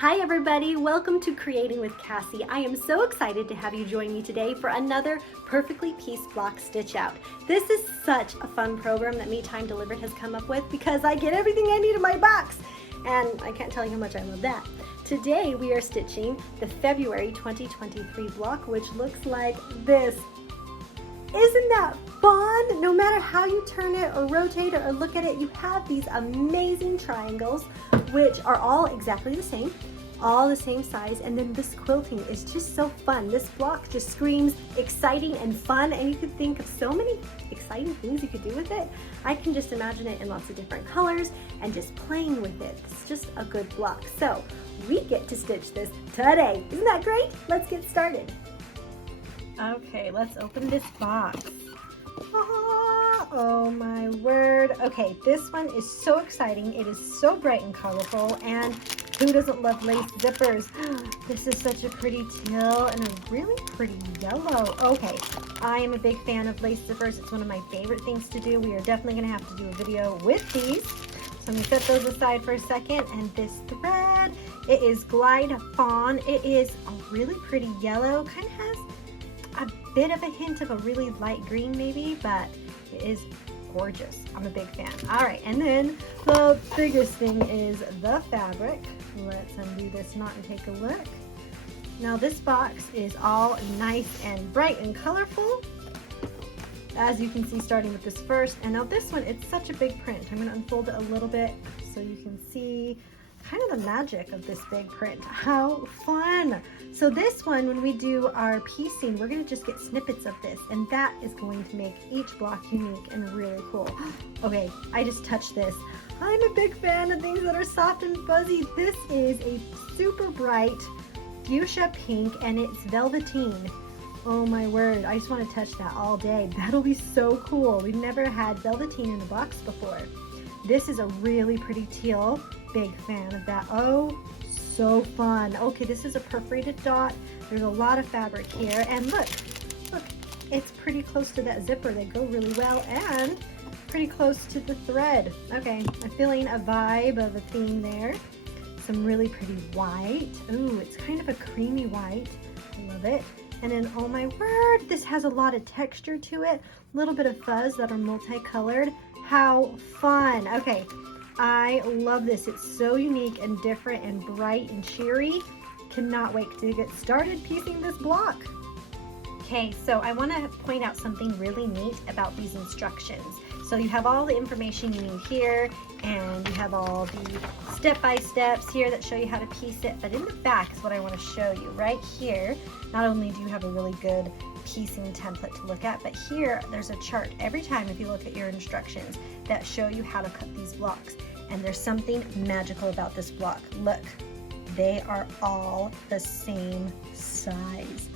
Hi everybody, welcome to Creating with Cassie. I am so excited to have you join me today for another perfectly pieced block stitch out. This is such a fun program that Me Time Delivered has come up with because I get everything I need in my box. And I can't tell you how much I love that. Today we are stitching the February 2023 block, which looks like this. Isn't that fun? No matter how you turn it or rotate it or look at it, you have these amazing triangles, which are all exactly the same, all the same size, and then this quilting is just so fun. This block just screams exciting and fun, and you could think of so many exciting things you could do with it. I can just imagine it in lots of different colors and just playing with it. It's just a good block. So we get to stitch this today. Isn't that great? Let's get started. Okay, let's open this box. Oh my word. Okay, this one is so exciting. It is so bright and colorful, and who doesn't love lace zippers? This is such a pretty teal and a really pretty yellow. Okay, I am a big fan of lace zippers. It's one of my favorite things to do. We are definitely gonna have to do a video with these. So I'm gonna set those aside for a second, and this thread, it is Glide Fawn. It is a really pretty yellow, kind of has a bit of a hint of a really light green maybe, but it is gorgeous. I'm a big fan. All right, and then the biggest thing is the fabric. Let's undo this knot and take a look. Now this box is all nice and bright and colorful, as you can see, starting with this first. And now this one, it's such a big print. I'm going to unfold it a little bit so you can see kind of the magic of this big print. How fun! So this one, when we do our piecing, we're going to just get snippets of this, and that is going to make each block unique and really cool. Okay, I just touched this. I'm a big fan of things that are soft and fuzzy. This is a super bright fuchsia pink, and it's velveteen. Oh my word, I just want to touch that all day. That'll be so cool. We've never had velveteen in a box before. This is a really pretty teal. Big fan of that. Oh, so fun. Okay, this is a perforated dot. There's a lot of fabric here, and look, it's pretty close to that zipper. They go really well, and pretty close to the thread. Okay, I'm feeling a vibe of a theme there. Some really pretty white. Ooh, it's kind of a creamy white. I love it. And then, oh my word, this has a lot of texture to it. A little bit of fuzz that are multicolored. How fun. Okay, I love this. It's so unique and different and bright and cheery. Cannot wait to get started piecing this block. Okay, so I want to point out something really neat about these instructions. So you have all the information you need here, and you have all the step-by-steps here that show you how to piece it, but in the back is what I want to show you. Right here, not only do you have a really good piecing template to look at, but here there's a chart every time, if you look at your instructions, that show you how to cut these blocks. And there's something magical about this block. Look, they are all the same size.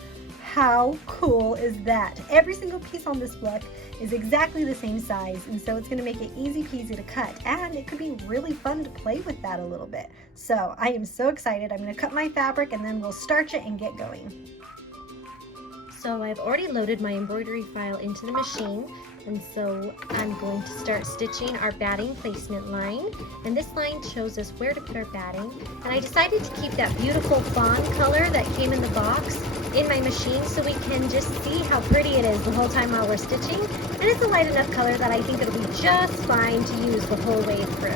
How cool is that? Every single piece on this block is exactly the same size, and so it's going to make it easy peasy to cut, and it could be really fun to play with that a little bit. So I am so excited. I'm going to cut my fabric, and then we'll starch it and get going. So I've already loaded my embroidery file into the machine, and so I'm going to start stitching our batting placement line, and this line shows us where to put our batting. And I decided to keep that beautiful fawn color that came in the box in my machine so we can just see how pretty it is the whole time while we're stitching. And it's a light enough color that I think it'll be just fine to use the whole way through.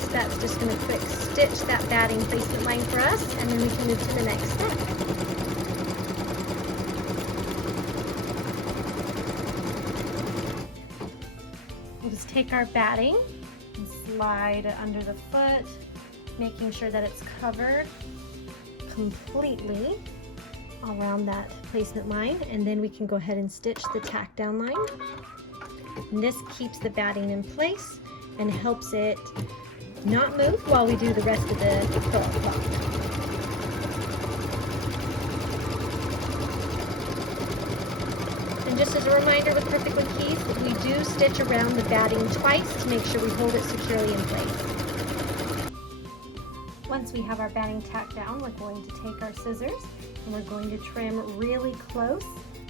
So that's just going to quick stitch that batting placement line for us, and then we can move to the next step. We'll just take our batting and slide it under the foot, making sure that it's covered completely around that placement line, and then we can go ahead and stitch the tack down line. And this keeps the batting in place and helps it not move while we do the rest of the quilt block. And just as a reminder with Perfectly Pieced, we do stitch around the batting twice to make sure we hold it securely in place. Once we have our batting tacked down, we're going to take our scissors and we're going to trim really close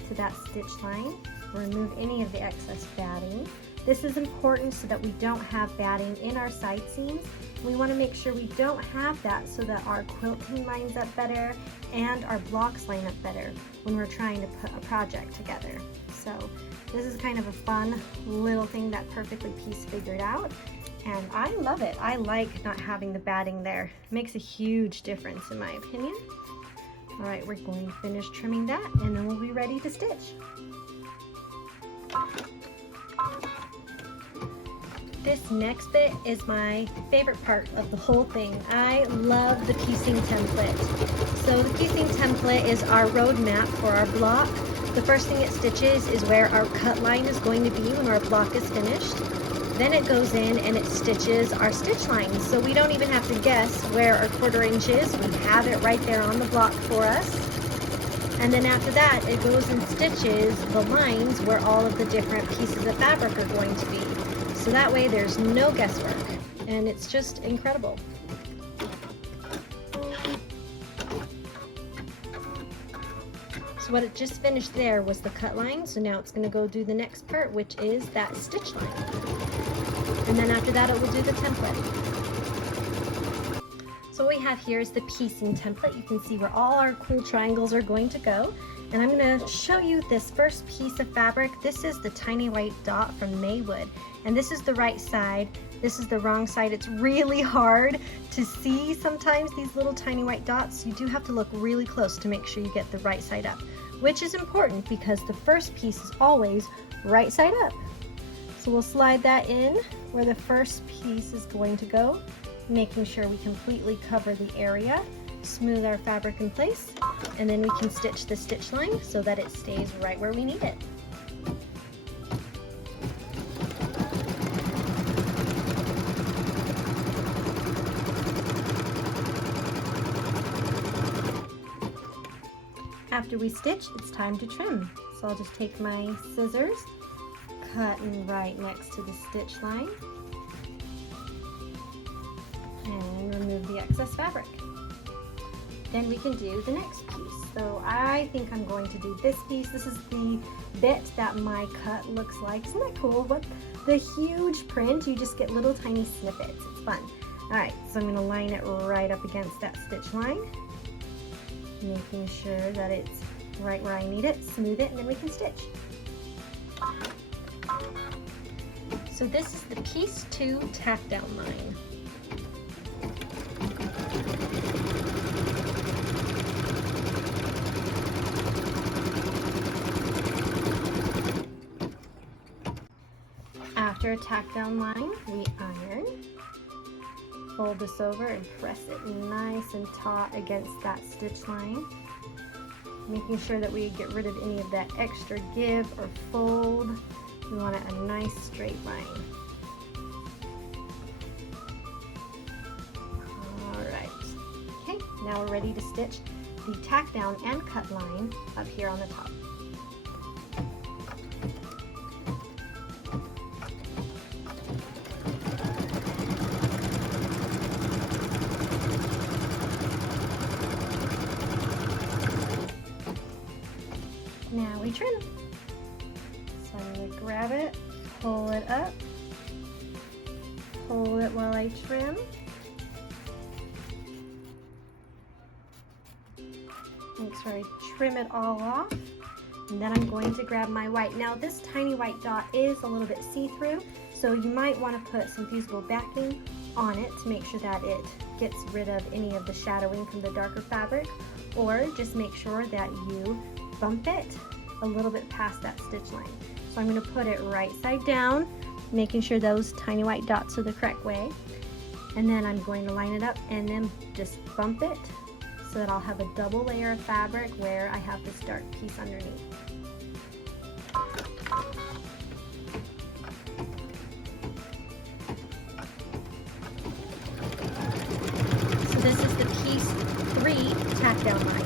to that stitch line. Remove any of the excess batting. This is important so that we don't have batting in our side seams. We want to make sure we don't have that so that our quilting lines up better and our blocks line up better when we're trying to put a project together. So this is kind of a fun little thing that Perfectly Pieced figured out, and I love it. I like not having the batting there. It makes a huge difference in my opinion. All right, we're going to finish trimming that and then we'll be ready to stitch. This next bit is my favorite part of the whole thing. I love the piecing template. So the piecing template is our roadmap for our block. The first thing it stitches is where our cut line is going to be when our block is finished. Then it goes in and it stitches our stitch lines. So we don't even have to guess where our 1/4 inch is. We have it right there on the block for us. And then after that, it goes and stitches the lines where all of the different pieces of fabric are going to be. So that way there's no guesswork, and it's just incredible. So what it just finished there was the cut line, so now it's going to go do the next part, which is that stitch line. And then after that it will do the template. So what we have here is the piecing template. You can see where all our cool triangles are going to go. And I'm going to show you this first piece of fabric. This is the tiny white dot from Maywood. And this is the right side. This is the wrong side. It's really hard to see sometimes these little tiny white dots. You do have to look really close to make sure you get the right side up, which is important because the first piece is always right side up. So we'll slide that in where the first piece is going to go, making sure we completely cover the area, smooth our fabric in place, and then we can stitch the stitch line so that it stays right where we need it. After we stitch, it's time to trim. So I'll just take my scissors, cutting right next to the stitch line, and remove the excess fabric. Then we can do the next piece. So I think I'm going to do this piece. This is the bit that my cut looks like. Isn't that cool? But the huge print, you just get little tiny snippets. It's fun. All right, so I'm going to line it right up against that stitch line, making sure that it's right where I need it, smooth it, and then we can stitch. So this is the piece 2 tack down line. After a tack down line, we iron. Fold this over and press it nice and taut against that stitch line, making sure that we get rid of any of that extra give or fold. We want a nice straight line. Alright, okay, now we're ready to stitch the tack down and cut line up here on the top. Now we trim. So I'm going to grab it, pull it up, hold it while I trim. Make sure I trim it all off. And then I'm going to grab my white. Now this tiny white dot is a little bit see-through, so you might want to put some fusible backing on it to make sure that it gets rid of any of the shadowing from the darker fabric, or just make sure that you bump it a little bit past that stitch line. So I'm going to put it right side down, making sure those tiny white dots are the correct way, and then I'm going to line it up and then just bump it so that I'll have a double layer of fabric where I have this dark piece underneath. So this is the piece 3 tack down line.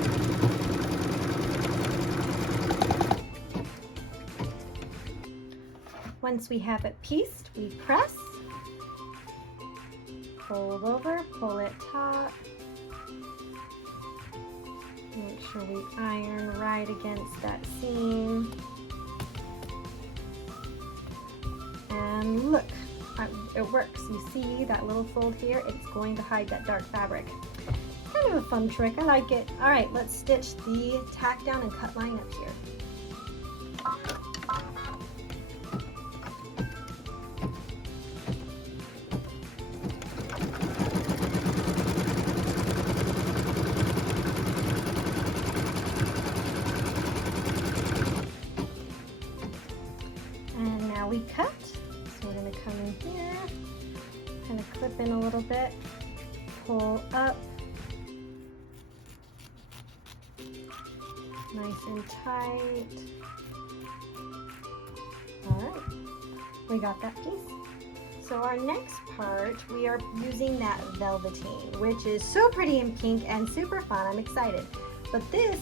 Once we have it pieced, we press, fold over, pull it taut, make sure we iron right against that seam, and And look, it works. You see that little fold here? It's going to hide that dark fabric. Kind of a fun trick, I like it. All right, let's stitch the tack down and cut line up here. And now we cut. So we're gonna come in here, kind of clip in a little bit, pull up, nice and tight. All right, we got that piece. So our next part, we are using that velveteen, which is so pretty in pink and super fun. I'm excited. But this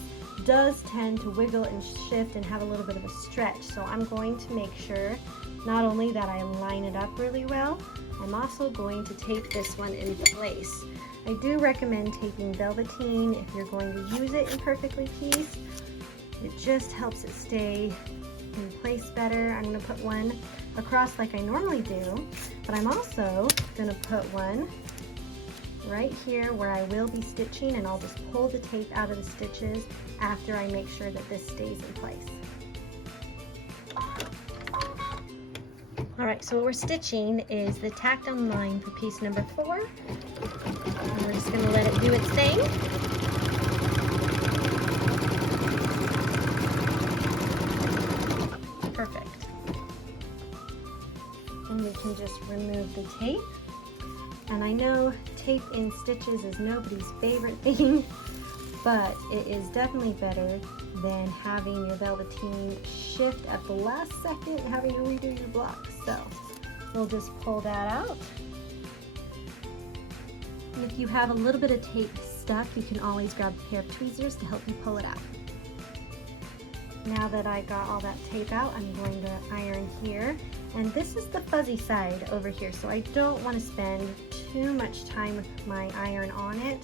does tend to wiggle and shift and have a little bit of a stretch. So I'm going to make sure not only that I line it up really well, I'm also going to tape this one in place. I do recommend taping velveteen if you're going to use it in perfectly piece. It just helps it stay in place better. I'm going to put one across like I normally do, but I'm also going to put one right here where I will be stitching, and I'll just pull the tape out of the stitches after I make sure that this stays in place. All right, so what we're stitching is the tack down line for piece number 4. And we're just gonna let it do its thing. Perfect. And we can just remove the tape. And I know tape in stitches is nobody's favorite thing, but it is definitely better than having your velveteen shift at the last second and having to redo your blocks. So we'll just pull that out. And if you have a little bit of tape stuck, you can always grab a pair of tweezers to help you pull it out. Now that I got all that tape out, I'm going to iron here. And this is the fuzzy side over here, so I don't want to spend too much time with my iron on it.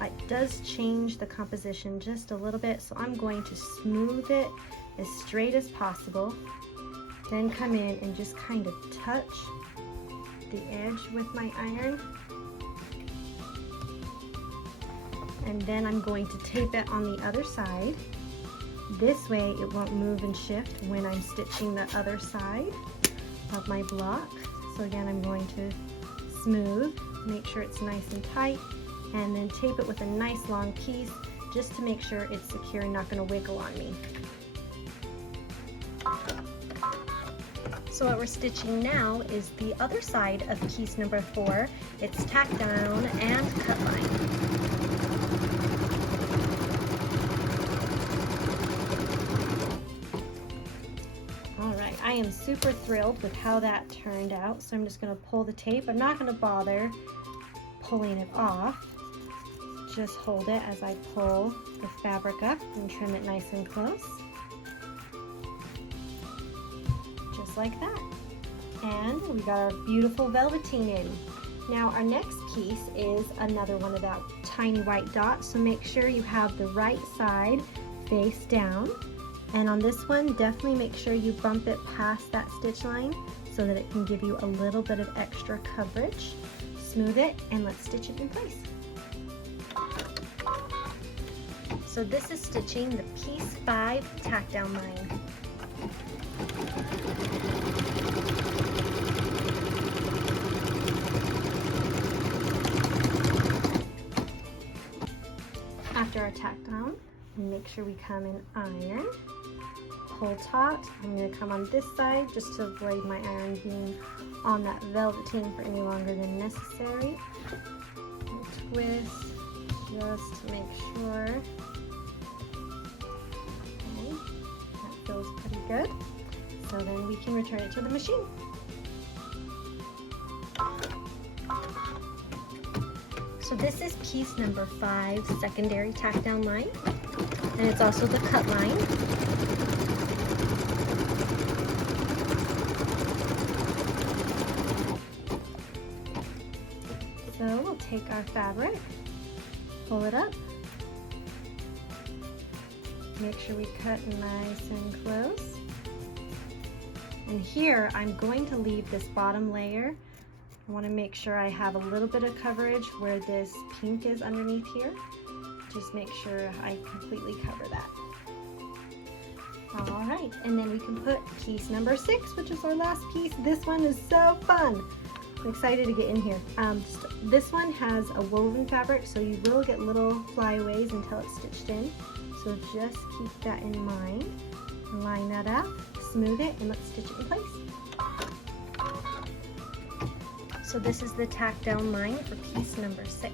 It does change the composition just a little bit, so I'm going to smooth it as straight as possible. Then come in and just kind of touch the edge with my iron. And then I'm going to tape it on the other side. This way it won't move and shift when I'm stitching the other side of my block. So again, I'm going to smooth, make sure it's nice and tight, and then tape it with a nice long piece just to make sure it's secure and not going to wiggle on me. So what we're stitching now is the other side of piece number 4. It's tack down and cut line. I am super thrilled with how that turned out, so I'm just going to pull the tape. I'm not going to bother pulling it off. Just hold it as I pull the fabric up and trim it nice and close. Just like that. And we got our beautiful velveteen in. Now our next piece is another one of that tiny white dots, so make sure you have the right side face down. And on this one, definitely make sure you bump it past that stitch line so that it can give you a little bit of extra coverage. Smooth it and let's stitch it in place. So this is stitching the piece 5 tack down line. After our tack down, make sure we come in iron. Pull taut. I'm going to come on this side just to avoid my iron being on that velveteen for any longer than necessary. Twist just to make sure. Okay, that feels pretty good. So then we can return it to the machine. So this is piece number 5, secondary tack down line, and it's also the cut line. So we'll take our fabric, pull it up, make sure we cut nice and close, And here I'm going to leave this bottom layer. I want to make sure I have a little bit of coverage where this pink is underneath here. Just make sure I completely cover that. All right, and then we can put piece number 6, which is our last piece. This one is so fun. I'm excited to get in here. This one has a woven fabric, so you will get little flyaways until it's stitched in. So just keep that in mind. Line that up, smooth it, and let's stitch it in place. So this is the tack down line for piece number 6.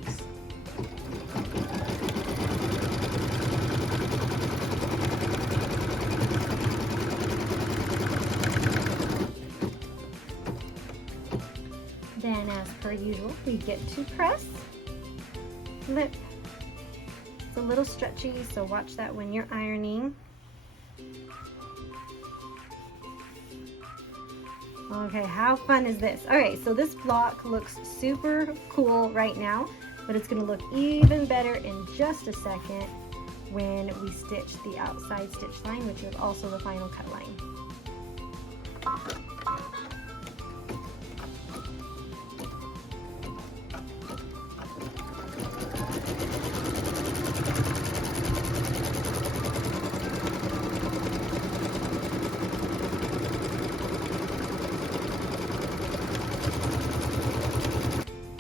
Then, as per usual, we get to press, flip. It's a little stretchy, so watch that when you're ironing. Okay, how fun is this? All right, so this block looks super cool right now, but it's gonna look even better in just a second when we stitch the outside stitch line, which is also the final cut line.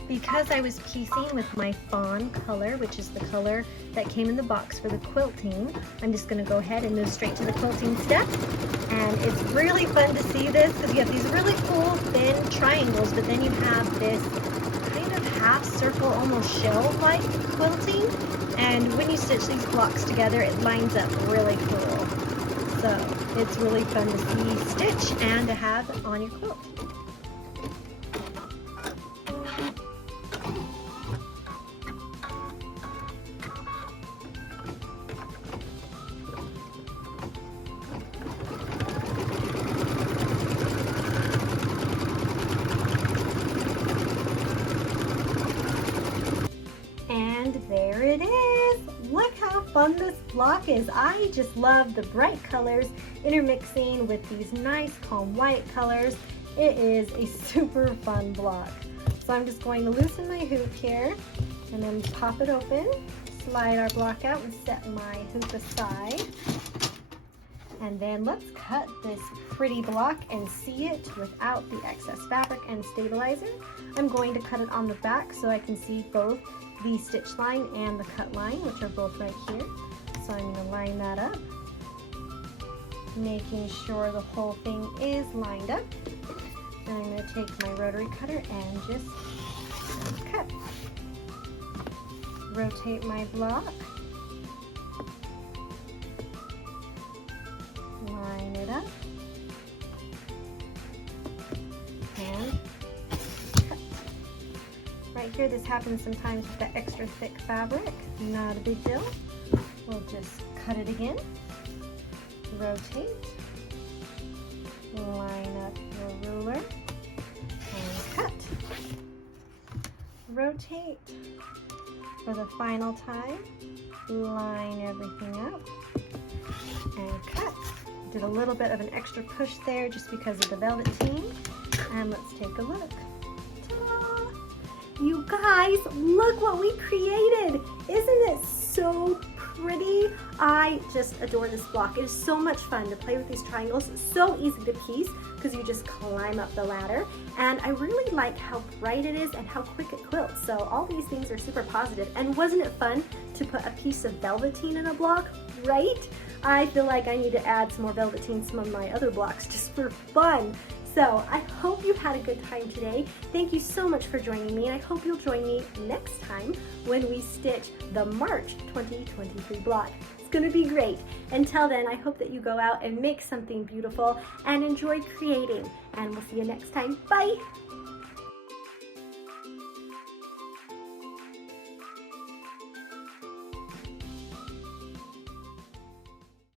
Because I was piecing with my fawn color, which is the color that came in the box for the quilting, I'm just going to go ahead and move straight to the quilting step. And it's really fun to see this because you have these really cool thin triangles, but then you have this kind of half circle, almost shell-like quilting. And when you stitch these blocks together, it lines up really cool. So it's really fun to see stitch and to have on your quilt. There it is! Look how fun this block is. I just love the bright colors intermixing with these nice calm white colors. It is a super fun block. So I'm just going to loosen my hoop here and then pop it open, slide our block out and set my hoop aside. And then let's cut this pretty block and see it without the excess fabric and stabilizer. I'm going to cut it on the back so I can see both the stitch line and the cut line, which are both right here. So I'm going to line that up, making sure the whole thing is lined up. And I'm going to take my rotary cutter and just cut. Rotate my block, line it up, and right here, this happens sometimes with the extra thick fabric. Not a big deal. We'll just cut it again. Rotate. Line up your ruler. And cut. Rotate. For the final time, line everything up. And cut. Did a little bit of an extra push there just because of the velveteen. And let's take a look. You guys, look what we created. Isn't it so pretty? I just adore this block. It is so much fun to play with these triangles. It's so easy to piece because you just climb up the ladder. And I really like how bright it is and how quick it quilts. So all these things are super positive. And wasn't it fun to put a piece of velveteen in a block, right? I feel like I need to add some more velveteen to some of my other blocks just for fun. So I hope you had a good time today. Thank you so much for joining me, and I hope you'll join me next time when we stitch the March 2023 block. It's gonna be great. Until then, I hope that you go out and make something beautiful and enjoy creating. And we'll see you next time. Bye.